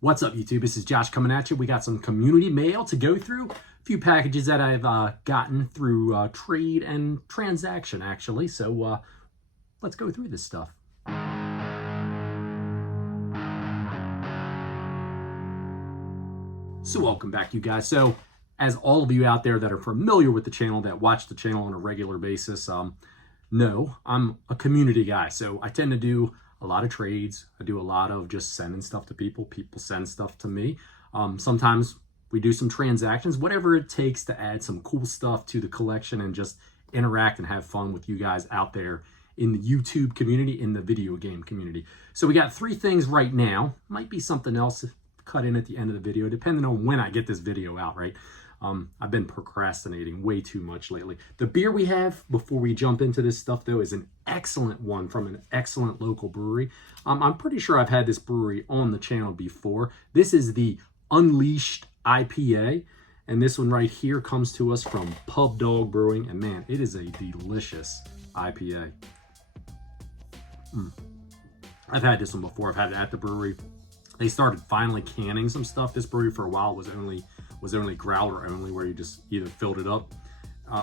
What's up, YouTube? This is Josh coming at you. We got some community mail to go through. A few packages that I've gotten through trade and transaction, actually. So let's go through this stuff. So welcome back, you guys. So as all of you out there that are familiar with the channel, that watch the channel on a regular basis, know I'm a community guy. So I tend to do a lot of trades. I do a lot of just sending stuff to people. People send stuff to me. Sometimes we do some transactions, whatever it takes to add some cool stuff to the collection and just interact and have fun with you guys out there in the YouTube community, in the video game community. So we got 3 things right now. Might be something else cut in at the end of the video, depending on when I get this video out, right? I've been procrastinating way too much lately. The beer we have, before we jump into this stuff though, is an excellent one from an excellent local brewery. I'm pretty sure I've had this brewery on the channel before. This is the Unleashed IPA, and this one right here comes to us from Pub Dog Brewing, and man, it is a delicious IPA. I've had this one before. I've had it at the brewery. They started finally canning some stuff. This brewery for a while was only growler only, where you just either filled it up,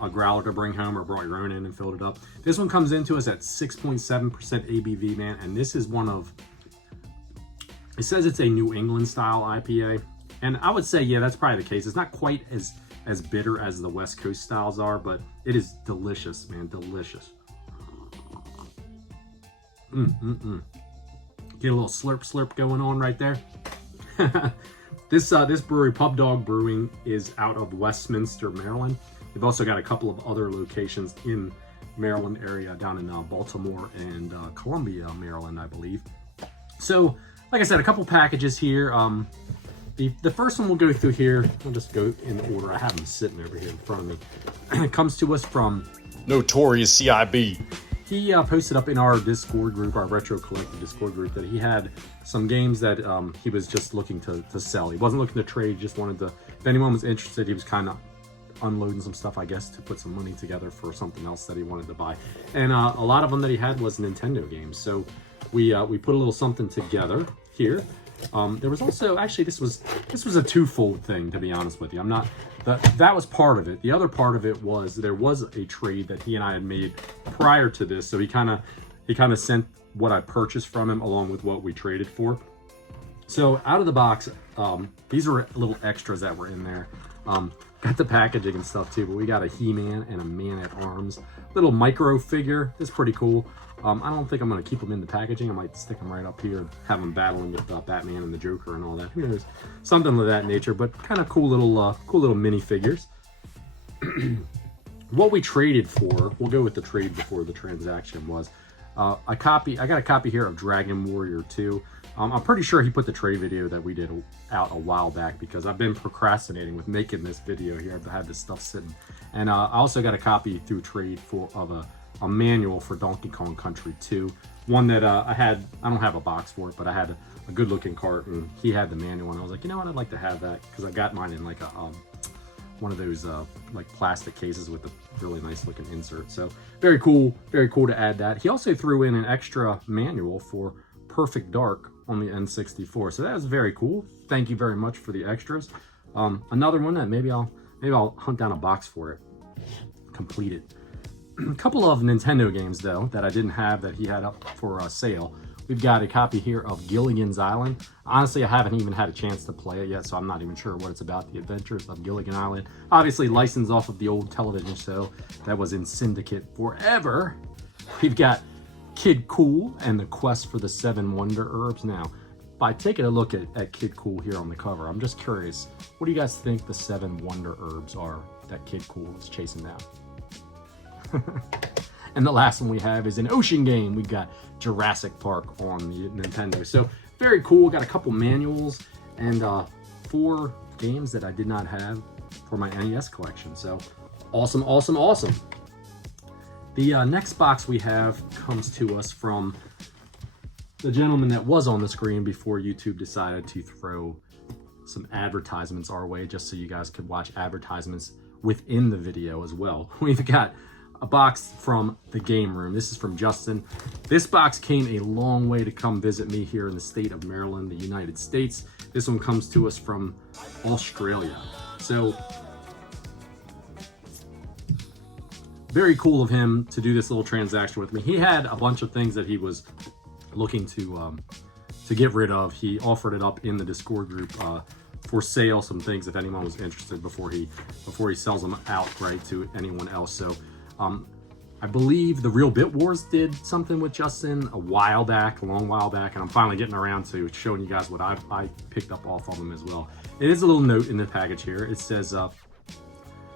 a growler to bring home, or brought your own in and filled it up. This one comes into us at 6.7% ABV, man, and this is one of, it says it's a New England style IPA, and I would say, yeah, that's probably the case. It's not quite as bitter as the West Coast styles are, but it is delicious, man, delicious. Get a little slurp going on right there. This brewery, Pub Dog Brewing, is out of Westminster, Maryland. They've also got a couple of other locations in Maryland area, down in Baltimore and Columbia, Maryland, I believe. So, like I said, a couple packages here. The first one we'll go through here. I'll just go in order. I have them sitting over here in front of me. It comes to us from Notorious CIB. He posted up in our Discord group, our Retro Collective Discord group, that he had some games that he was just looking to sell. He wasn't looking to trade, just wanted to, if anyone was interested, he was kind of unloading some stuff, I guess, to put some money together for something else that he wanted to buy. And a lot of them that he had was Nintendo games. So we put a little something together here. There was also, actually, this was a twofold thing, to be honest with you. That was part of it. The other part of it was there was a trade that he and I had made prior to this. So he kind of sent what I purchased from him along with what we traded for. So out of the box, these were little extras that were in there. Got the packaging and stuff too, but we got a He-Man and a Man-at-Arms little micro figure. That's pretty cool. I don't think I'm going to keep them in the packaging. I might stick them right up here and have them battling with Batman and the Joker and all that. Who knows? Something of that nature, but kind of cool little mini figures. What we traded for, we'll go with the trade before the transaction, was I got a copy here of Dragon Warrior 2. I'm pretty sure he put the trade video that we did out a while back, because I've been procrastinating with making this video here. I've had this stuff sitting. And I also got a copy through trade of a manual for Donkey Kong Country 2. One that I don't have a box for it, but I had a good looking cart, and he had the manual, and I was like, you know what, I'd like to have that, because I got mine in like a one of those like plastic cases with a really nice looking insert. So very cool to add that. He also threw in an extra manual for Perfect Dark on the N64, so that was very cool. Thank you very much for the extras. Another one that maybe I'll hunt down a box for it, complete it. A couple of Nintendo games though that I didn't have that he had up for sale. We've got a copy here of Gilligan's Island. Honestly, I haven't even had a chance to play it yet, so I'm not even sure what it's about. The Adventures of Gilligan Island, obviously licensed off of the old television show that was in syndicate forever. We've got Kid Cool and the Quest for the 7 Wonder Herbs. Now, by taking a look at Kid Cool here on the cover, I'm just curious, what do you guys think the 7 Wonder Herbs are that Kid Cool is chasing down? And the last one we have is an ocean game. We got Jurassic Park on the Nintendo. So very cool. Got a couple manuals and 4 games that I did not have for my NES collection. So awesome. The next box we have comes to us from the gentleman that was on the screen before YouTube decided to throw some advertisements our way, just so you guys could watch advertisements within the video as well. We've got a box from the Game Room. This is from Justin. This box came a long way to come visit me here in the state of Maryland, the United States. This one comes to us from Australia. So very cool of him to do this little transaction with me. He had a bunch of things that he was looking to get rid of. He offered it up in the Discord group for sale, some things if anyone was interested before he sells them outright to anyone else. So I believe the Real Bit Wars did something with Justin a while back, a long while back, and I'm finally getting around to showing you guys what I picked up off of them as well. It is a little note in the package here. It says,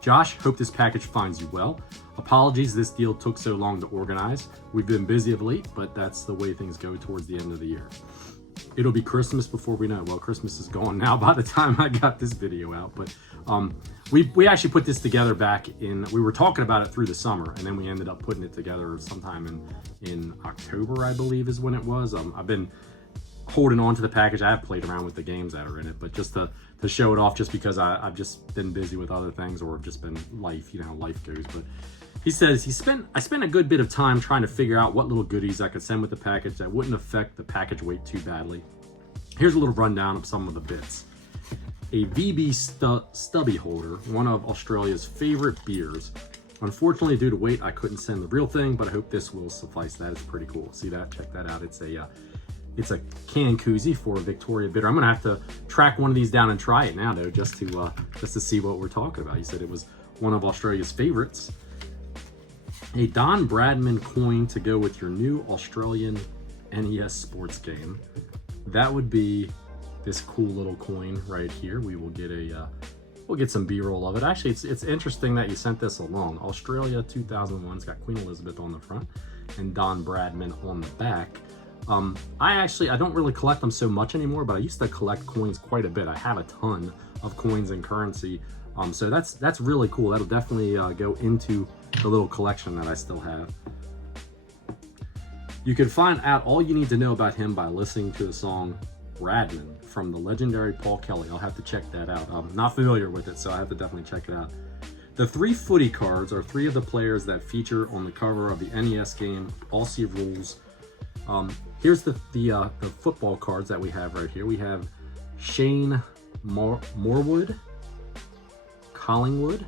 Josh, hope this package finds you well. Apologies this deal took so long to organize. We've been busy of late, but that's the way things go towards the end of the year. It'll be Christmas before we know. Well, Christmas is gone now by the time I got this video out, but we actually put this together back in, we were talking about it through the summer, and then we ended up putting it together sometime in October, I believe is when it was. I've been holding on to the package. I have played around with the games that are in it, but just to show it off, just because I've just been busy with other things, or just been life, you know how life goes. But he says I spent a good bit of time trying to figure out what little goodies I could send with the package that wouldn't affect the package weight too badly. Here's a little rundown of some of the bits. A VB stubby holder, one of Australia's favorite beers. Unfortunately, due to weight, I couldn't send the real thing, but I hope this will suffice. That is pretty cool. See that? Check that out. It's a can koozie for a Victoria bitter. I'm gonna have to track one of these down and try it now, though, just to see what we're talking about. He said it was one of Australia's favorites. A Don Bradman coin to go with your new Australian NES sports game. That would be this cool little coin right here. We will get we'll get some B-roll of it. Actually, it's interesting that you sent this along. Australia 2001's got Queen Elizabeth on the front and Don Bradman on the back. I don't really collect them so much anymore, but I used to collect coins quite a bit. I have a ton of coins and currency. So that's really cool. That'll definitely go into the little collection that I still have. You can find out all you need to know about him by listening to the song Bradman from the legendary Paul Kelly. I'll have to check that out. I'm not familiar with it, so I have to definitely check it out. The 3 footy cards are 3 of the players that feature on the cover of the NES game Aussie Rules. Here's the football cards that we have right here. We have Shane Morwood, Collingwood.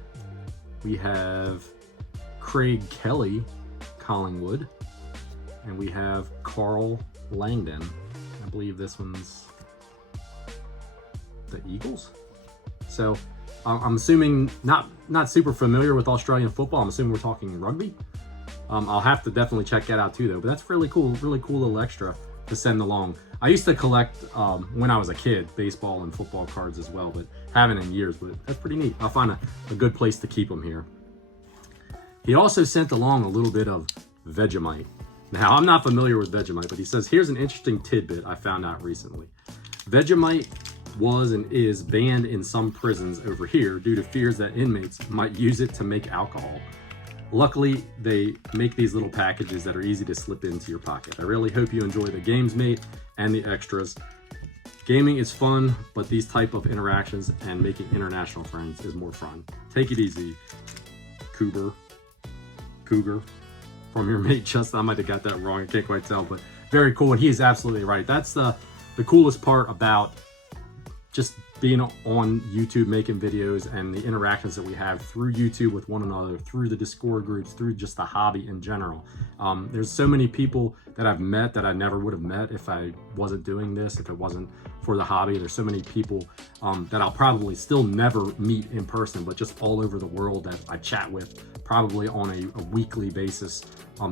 We have Craig Kelly, Collingwood. And we have Carl Langdon. I believe this one's the Eagles. So I'm assuming not super familiar with Australian football. I'm assuming we're talking rugby. I'll have to definitely check that out too, though. But that's really cool little extra to send along. I used to collect when I was a kid, baseball and football cards as well, but haven't in years. But that's pretty neat. I'll find a good place to keep them here. He also sent along a little bit of Vegemite. Now, I'm not familiar with Vegemite, but he says, here's an interesting tidbit I found out recently. Vegemite was and is banned in some prisons over here due to fears that inmates might use it to make alcohol. Luckily, they make these little packages that are easy to slip into your pocket. I really hope you enjoy the games, mate, and the extras. Gaming is fun, but these type of interactions and making international friends is more fun. Take it easy, Cougar. From your mate Justin. I might have got that wrong. I can't quite tell, but very cool. And he is absolutely right. That's the coolest part about just being on YouTube, making videos, and the interactions that we have through YouTube with one another, through the Discord groups, through just the hobby in general. There's so many people that I've met that I never would have met if I wasn't doing this, if it wasn't for the hobby. There's so many people that I'll probably still never meet in person, but just all over the world that I chat with probably on a weekly basis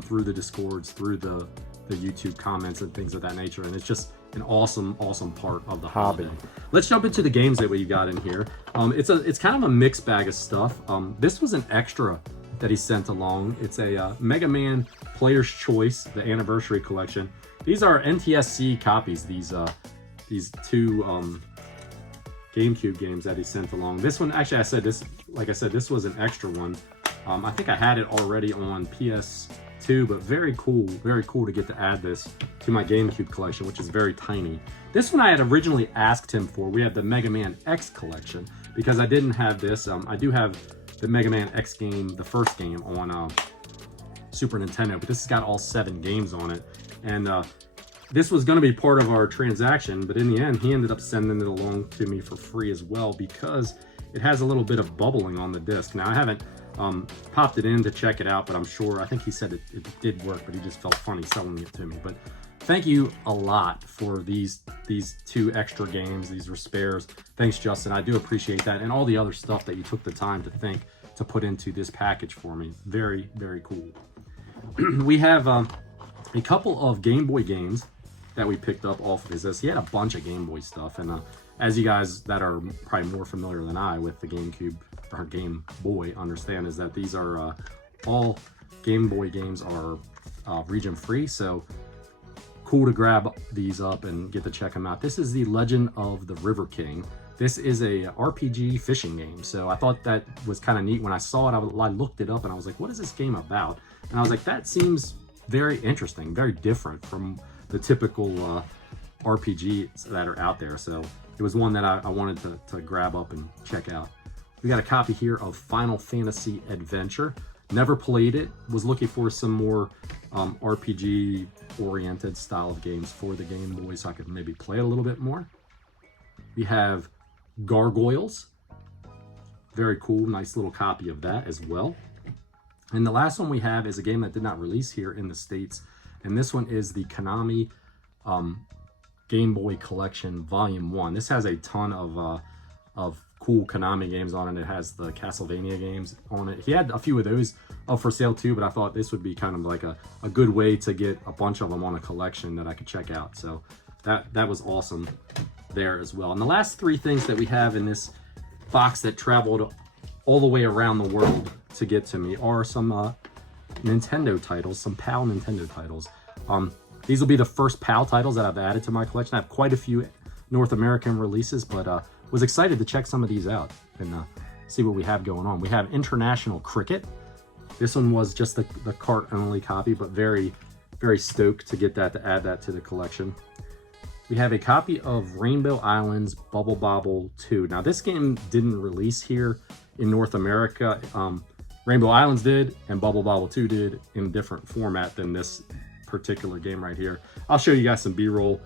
through the Discords, through the YouTube comments and things of that nature. And it's just an awesome part of the hobby. Let's jump into the games that we got in here. It's kind of a mixed bag of stuff. This was an extra that he sent along. It's a Mega Man Player's Choice, the Anniversary Collection. These are NTSC copies. These 2 GameCube games that he sent along. This one, actually, like I said, this was an extra one. I think I had it already on PS2, but very cool to get to add this to my GameCube collection, which is very tiny. This one I had originally asked him for. We had the Mega Man X collection because I didn't have this. I do have the Mega Man X game, the first game, on Super Nintendo, but this has got all 7 games on it. And this was going to be part of our transaction, but in the end, he ended up sending it along to me for free as well because it has a little bit of bubbling on the disc. Now, I haven't popped it in to check it out, but I'm sure, I think he said it did work, but he just felt funny selling it to me. But thank you a lot for these 2 extra games. These were spares. Thanks, Justin. I do appreciate that. And all the other stuff that you took the time to think to put into this package for me. Very, very cool. We have a couple of Game Boy games that we picked up off of his list. He had a bunch of Game Boy stuff. And as you guys that are probably more familiar than I with the GameCube or Game Boy understand, is that these are all Game Boy games are region free. So cool to grab these up and get to check them out. This is the Legend of the River King. This is a RPG fishing game. So I thought that was kind of neat. When I saw it, I looked it up and I was like, what is this game about? And I was like, that seems very interesting, very different from the typical RPGs that are out there. So it was one that I wanted to grab up and check out. We got a copy here of Final Fantasy Adventure. Never played it. Was looking for some more RPG oriented style of games for the Game Boy so I could maybe play it a little bit more. We have Gargoyles. Very cool, nice little copy of that as well. And the last one we have is a game that did not release here in the States. And this one is the Konami Game Boy Collection Volume 1. This has a ton of cool Konami games on it. It has the Castlevania games on it. He had a few of those up for sale too, but I thought this would be kind of like a good way to get a bunch of them on a collection that I could check out. So that was awesome there as well. And the last 3 things that we have in this box that traveled all the way around the world to get to me are some Nintendo titles, some PAL Nintendo titles. These will be the first PAL titles that I've added to my collection. I have quite a few North American releases, but was excited to check some of these out and see what we have going on. We have International Cricket. This one was just the cart only copy, but very, very stoked to get that, to add that to the collection. We have a copy of Rainbow Islands Bubble Bobble 2. Now this game didn't release here in North America. Rainbow Islands did, and Bubble Bobble 2 did in a different format than this particular game right here. I'll show you guys some B-roll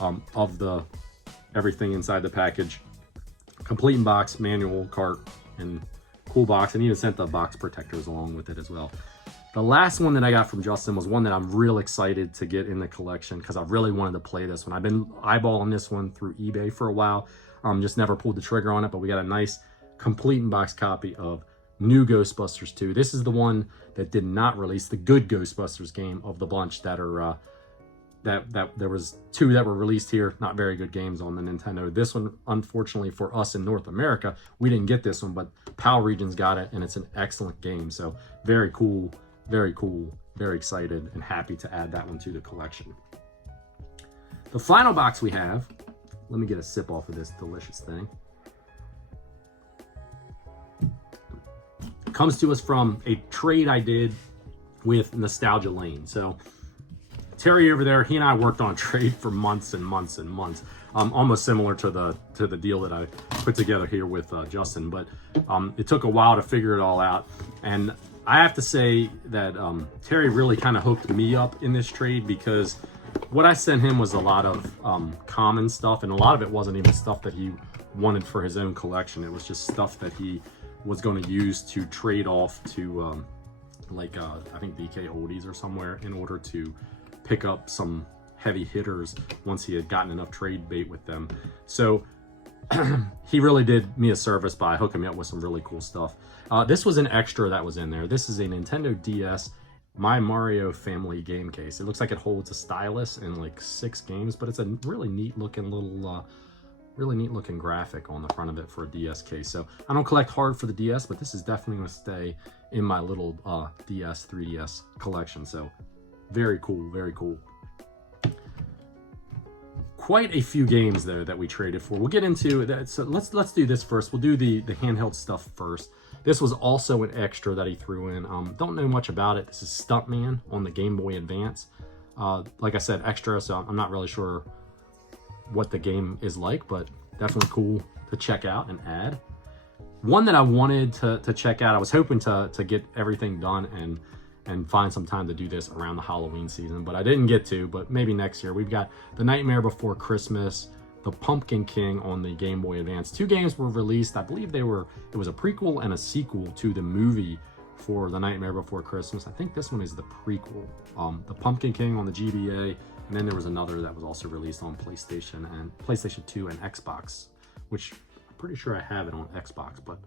of everything inside the package. Complete in box, manual, cart, and cool box, and even sent the box protectors along with it as well. The last one that I got from Justin was one that I'm real excited to get in the collection because I really wanted to play this one. I've been eyeballing this one through eBay for a while. Just never pulled the trigger on it, but we got a nice complete in box copy of New Ghostbusters 2. This is the one that did not release, the good Ghostbusters game of the bunch that are that there was 2 that were released here, not very good games on the Nintendo. This one, unfortunately for us in North America, we didn't get this one, but PAL Regions got it, and it's an excellent game. So very cool, very cool, very excited and happy to add that one to the collection. The final box we have, let me get a sip off of this delicious thing. Comes to us from a trade I did with Nostalgia Lane. So Terry over there, he and I worked on a trade for months and months and months. Almost similar to the deal that I put together here with Justin, but it took a while to figure it all out. And I have to say that Terry really kind of hooked me up in this trade, because what I sent him was a lot of common stuff, and a lot of it wasn't even stuff that he wanted for his own collection. It was just stuff that he was going to use to trade off to I think BK Oldies or somewhere, in order to pick up some heavy hitters once he had gotten enough trade bait with them. So he really did me a service by hooking me up with some really cool stuff. This was an extra that was in there. This is a Nintendo DS My Mario Family game case. It looks like it holds a stylus and like 6 games, but it's a really neat looking little really neat looking graphic on the front of it for a DS case. So I don't collect hard for the DS, but this is definitely going to stay in my little DS 3DS collection. So very cool, very cool. Quite a few games there that we traded for. We'll get into that. So let's do this first. We'll do the handheld stuff first. This was also an extra that he threw in. Don't know much about it. This is Stuntman on the Game Boy Advance. Like I said, extra, so I'm not really sure what the game is like, but definitely cool to check out and add. One that I wanted to check out, I was hoping to get everything done and find some time to do this around the Halloween season, but I didn't get to, but maybe next year. We've got The Nightmare Before Christmas, The Pumpkin King on the Game Boy Advance. 2 games were released. I believe it was a prequel and a sequel to the movie for The Nightmare Before Christmas. I think this one is the prequel. The Pumpkin King on the GBA, and then there was another that was also released on PlayStation 2 and Xbox, which I'm pretty sure I have it on Xbox, but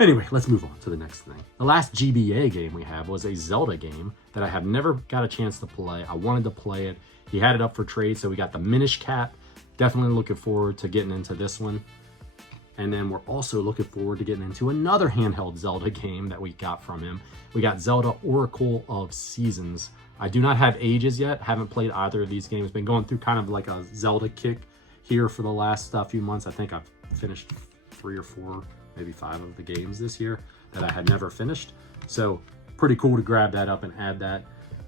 anyway, let's move on to the next thing. The last GBA game we have was a Zelda game that I have never got a chance to play. I wanted to play it. He had it up for trade, so we got the Minish Cap. Definitely looking forward to getting into this one. And then we're also looking forward to getting into another handheld Zelda game that we got from him. We got Zelda Oracle of Seasons. I do not have Ages yet. Haven't played either of these games. Been going through kind of like a Zelda kick here for the last few months. I think I've finished 3 or 4, maybe 5 of the games this year that I had never finished. So pretty cool to grab that up and add that.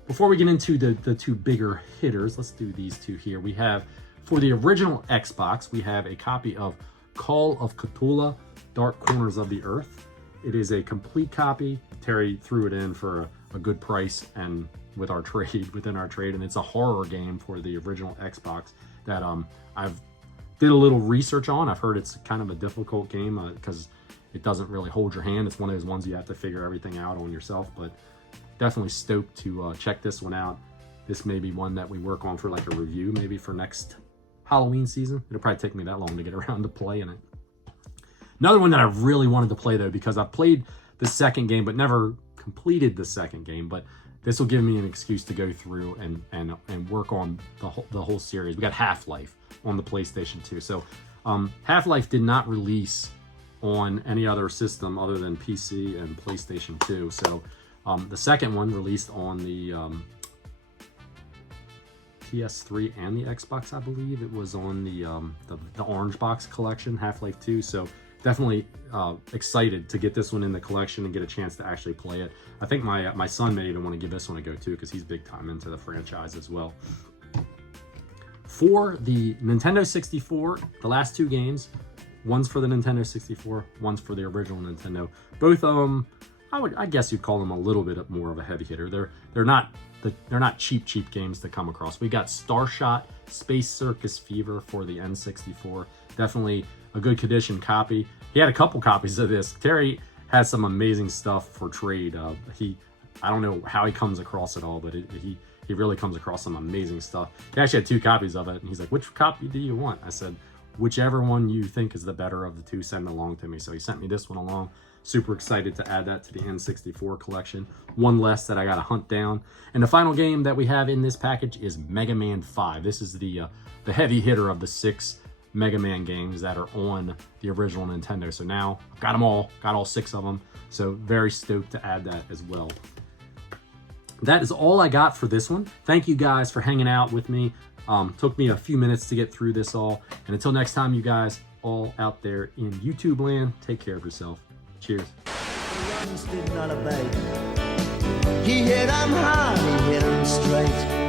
Before we get into the 2 bigger hitters, let's do these 2 here. We have, for the original Xbox, we have a copy of Call of Cthulhu, Dark Corners of the Earth. It is a complete copy. Terry threw it in for a good price and within our trade, and it's a horror game for the original Xbox that I've did a little research on. I've heard it's kind of a difficult game because it doesn't really hold your hand. It's one of those ones you have to figure everything out on yourself, but definitely stoked to check this one out. This may be one that we work on for like a review, maybe for next Halloween season. It'll probably take me that long to get around to playing it. Another one that I really wanted to play though, because I played the second game but never completed the second game, but this will give me an excuse to go through and work on the whole series. We got Half-Life on the PlayStation 2. So Half-Life did not release on any other system other than PC and PlayStation 2. So the second one released on the PS3 and the Xbox, I believe. It was on the Orange Box collection, Half-Life 2. So definitely excited to get this one in the collection and get a chance to actually play it. I think my son may even want to give this one a go too, because he's big time into the franchise as well. For the Nintendo 64, the last 2 games, one's for the Nintendo 64, one's for the original Nintendo. Both of them, I guess you'd call them a little bit more of a heavy hitter. They're not cheap games to come across. We got Starshot Space Circus Fever for the N64. Definitely a good condition copy. He had a couple copies of this. Terry has some amazing stuff for trade. I don't know how he comes across it all, but he really comes across some amazing stuff. He actually had 2 copies of it, and he's like, "Which copy do you want?" I said, "Whichever one you think is the better of the 2, send along to me." So he sent me this one along. Super excited to add that to the N64 collection. One less that I got to hunt down. And the final game that we have in this package is Mega Man 5. This is the heavy hitter of the 6 Mega Man games that are on the original Nintendo. So now I've got them all, got all 6 of them. So very stoked to add that as well. That is all I got for this one. Thank you guys for hanging out with me. Took me a few minutes to get through this all. And until next time, you guys all out there in YouTube land, take care of yourself. Cheers. He hit 'em hard, he hit 'em straight.